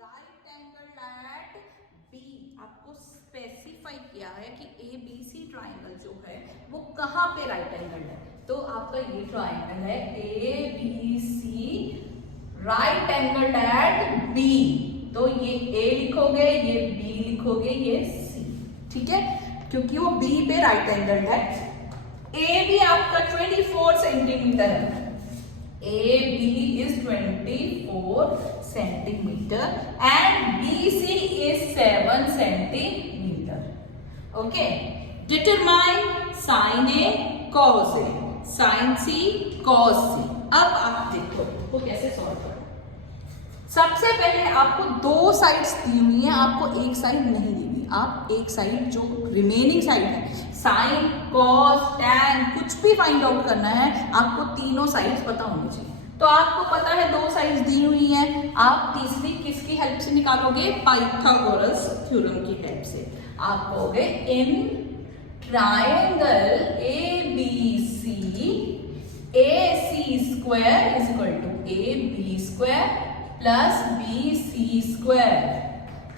Right angle at B, आपको specify किया है कि ए बी सी ट्राइंगल जो है वो कहाँ पे राइट एंगल है। तो आपका ये ट्राइंगल है A B C right angle at B, तो ये ए लिखोगे, ये बी लिखोगे, ये सी, ठीक है, क्योंकि वो बी पे राइट एंगल है। ए बी आपका 24 सेंटीमीटर है, A B is 24 centimetre and B C is 7 centimetre. Okay, determine sine A cos A, sine C cos C. अब आप देखो वो कैसे सॉल्व करो। सबसे पहले आपको दो साइड्स दी हुई है, आपको एक साइड नहीं दी हुई। आप एक साइड जो रिमेनिंग साइड है, साइन कॉस टैन कुछ भी फाइंड आउट करना है, आपको तीनों साइड्स पता होनी चाहिए। तो आपको पता है दो साइड्स दी हुई हैं, आप तीसरी किसकी हेल्प से निकालोगे? पाइथागोरस थ्योरम की हेल्प से। आप कहोगे in triangle A B C AC square is equal to AB square plus BC square,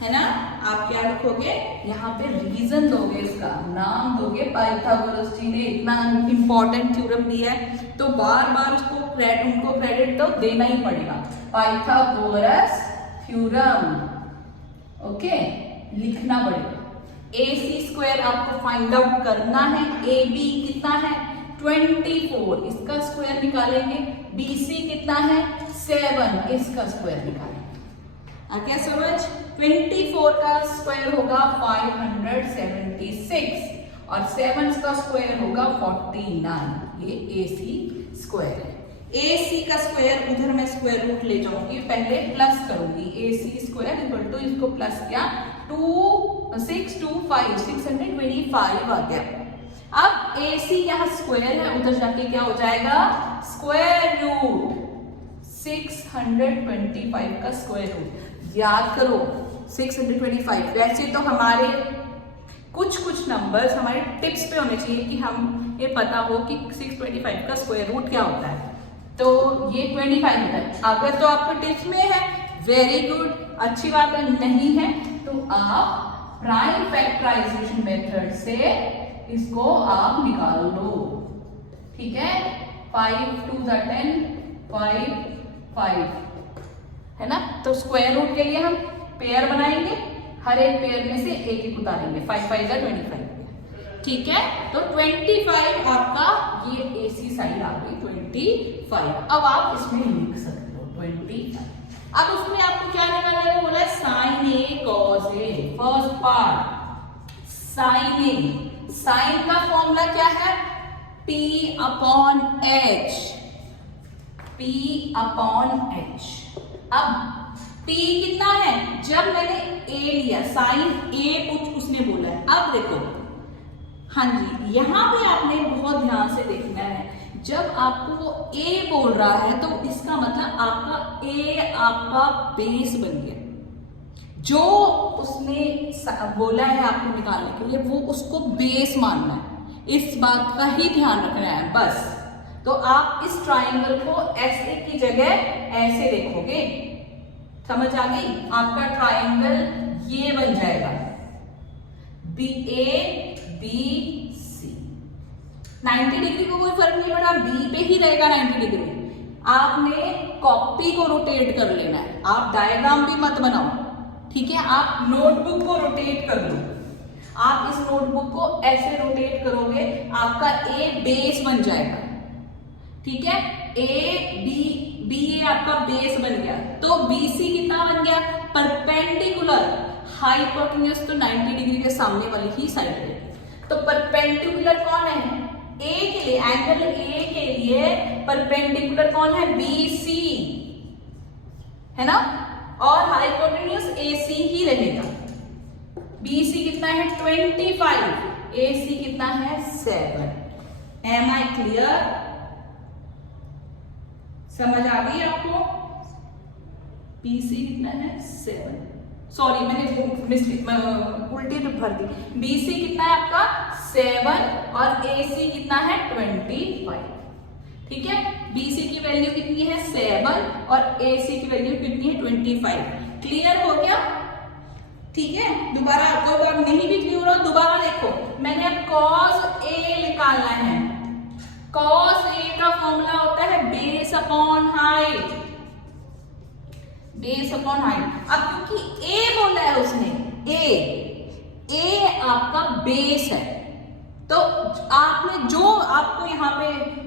है ना। आप क्या लिखोगे? यहाँ पे रीजन दोगे, इसका नाम दोगे। पाइथागोरस जी ने इतना इंपॉर्टेंट थ्योरम दिया है तो बार बार उनको क्रेडिट तो देना ही पड़ेगा। पाइथागोरस थ्योरम, ओके, लिखना पड़ेगा। AC स्क्वायर आपको फाइंड आउट करना है। AB कितना है? 24, इसका स्क्वायर निकालेंगे। BC कितना है? 7, इसका स्क्वायर निकालेंगे। क्या समझ? 24 का स्क्वायर होगा 576 और 7 का स्क्वायर होगा 49। ये AC स्क्वायर है। AC का स्क्वायर उधर मैं स्क्वायर रूट ले जाऊंगी, पहले प्लस करूंगी। AC स्क्वायर इक्वल टू, इसको प्लस किया 625 625 आ गया। अब AC यहाँ स्क्वायर है, उधर जाके क्या हो जाएगा? स्क्वायर रूट 625 का स्क्वायर रूट। याद करो 625। वैसे तो हमारे कुछ नंबर्स हमारे टिप्स पे होने चाहिए कि हम ये पता हो कि 625 का स्क्वायर रूट क्या होता है। तो ये 25 होता है। अगर तो आपको टिप्स में है, वेरी गुड, अच्छी बात है। नहीं है तो आप प्राइम फैक्टराइजेशन मेथड से इसको आप निकाल लो, ठीक है। 5 2 10 5 5 है ना। तो स्क्वायर रूट के लिए हम पेयर बनाएंगे, हर एक पेयर में से एक एक उतारेंगे। 5 5 25, ठीक है। तो 25 आपका ये AC साइड आ गई 25। अब आप इसमें लिख सकते हो 25। अब उसमें आपको क्या निकालना है? बोला sign A cos A. First part sign A, sign का फॉर्मूला क्या है? P upon H, P upon H। अब P कितना है? जब मैंने A लिया, साइन A उसने बोला है। अब देखो, हाँ जी, यहां पे आपने बहुत ध्यान से देखना है। जब आपको वो A बोल रहा है तो इसका मतलब आपका A आपका बेस बन गया। जो उसने बोला है आपको निकालने के लिए, वो उसको बेस मानना है। इस बात का ही ध्यान रखना है बस। तो आप इस ट्राइंगल को ऐसे की जगह ऐसे देखोगे, समझ आ गई? आपका ट्राइंगल ये बन जाएगा BABC। 90 डिग्री को कोई फर्क नहीं पड़ा, B पे ही रहेगा 90 डिग्री। आपने कॉपी को रोटेट कर लेना है, आप डायग्राम भी मत बनाओ, ठीक है। आप नोटबुक को रोटेट कर लो। आप इस नोटबुक को ऐसे रोटेट करोगे, आपका A बेस बन जाएगा, ठीक है। BA आपका बेस बन गया। तो BC कितना बन गया? परपेंडिकुलर। हाइपोटेन्यूज तो 90 डिग्री के सामने वाली ही साइड है। तो परपेंडिकुलर कौन है? A के लिए, एंगल A के लिए परपेंडिकुलर कौन है? BC, है ना। और हाइपोटेन्यूज AC ही रहेगा। BC कितना है? 25, AC कितना है? 7। Am I clear? समझ आ गई आपको? BC कितना है? 7। सॉरी, मैंने उल्टी तो भर दी। BC कितना है आपका? 7 और AC कितना है? 25, ठीक है। BC की वैल्यू कितनी है? 7 और AC की वैल्यू कितनी है? 25। क्लियर हो गया? ठीक है, दोबारा कोई बार नहीं भी क्लियर हो दोबारा देखो, मैंने अब cos A निकालना है। cos A का फॉर्मूला होता है base upon height, base upon height. अब क्योंकि A बोला है उसने, A आपका बेस है, तो आपने जो आपको यहाँ पे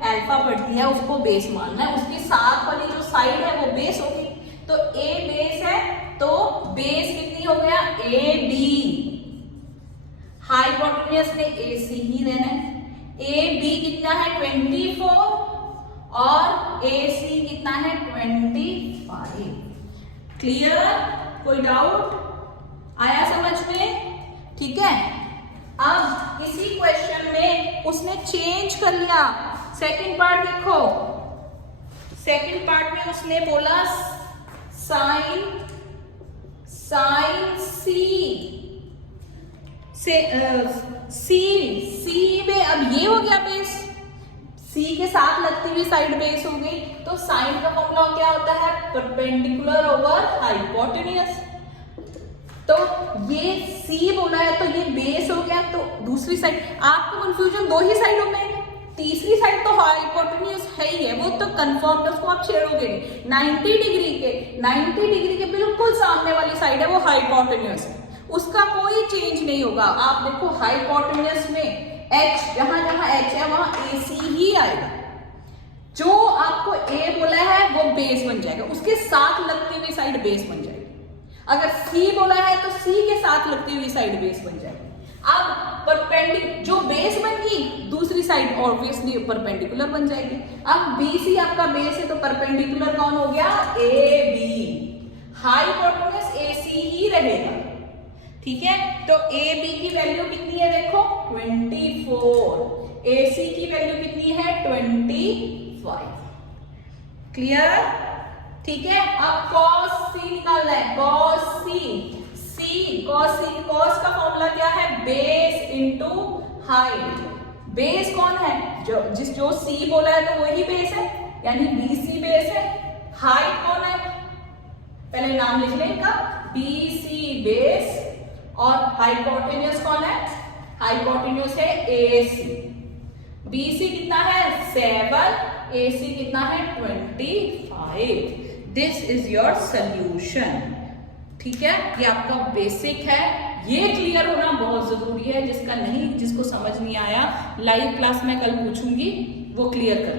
अल्फा पढ़ दिया है उसको बेस मानना है, उसके साथ वाली जो साइड है वो बेस होगी। तो A बेस है, तो बेस कितनी हो गया? AB। हाइपोटेन्यूज में AC ही रहना है। AB कितना है? 24 और AC कितना है? 25। क्लियर? कोई डाउट आया समझ में? ठीक है, अब इसी क्वेश्चन में उसने चेंज कर लिया। सेकंड पार्ट देखो, सेकंड पार्ट में उसने बोला साइन सी में, अब ये हो गया बेस, सी के साथ लगती हुई साइड बेस हो गई। तो साइन का फॉर्मूला क्या होता है? Perpendicular over hypotenuse. तो ये सी बोला है तो ये बेस हो गया, तो दूसरी साइड आपको कंफ्यूजन दो ही साइडों में, तीसरी साइड तो हाइपोटेन्यूज है ही है, वो तो कंफर्म है, उसको आप छेड़ोगे नहीं। 90 डिग्री के बिल्कुल सामने वाली साइड है वो हाइपोटेन्यूज है, उसका कोई चेंज नहीं होगा। आप देखो हाइपोटेन्यूज में h, जहां जहां h है वहां AC ही आएगा। जो आपको A बोला है वो बेस बन जाएगा, उसके साथ लगती हुई साइड बेस बन जाएगी। अगर C बोला है तो C के साथ लगती हुई साइड बेस बन जाएगी। अब परपेंडिकुलर जो बेस बन गई, दूसरी साइड ऑब्वियसली परपेंडिकुलर बन जाएगी। अब BC आपका बेस है तो परपेंडिकुलर कौन हो गया? AB। हाइपोटेन्यूज AC ही रहेगा। ठीक है, तो AB की वैल्यू कितनी है? देखो 24, AC की वैल्यू कितनी है? 25। क्लियर? ठीक है, अब cos C निकालना है। cos का फॉर्मूला क्या है? Base into height. बेस कौन है? जो C बोला है तो वही बेस है, यानी BC बेस है। हाइट कौन है? पहले नाम लिख लें इनका, BC बेस, और हाइपोटेन्यूज कौन है? हाइपोटेन्यूज है AC। BC कितना है? 7, AC कितना है? 25। This is your solution. ठीक है, ये आपका बेसिक है, ये क्लियर होना बहुत जरूरी है। जिसका नहीं, जिसको समझ नहीं आया, लाइव क्लास में कल पूछूंगी, वो क्लियर कर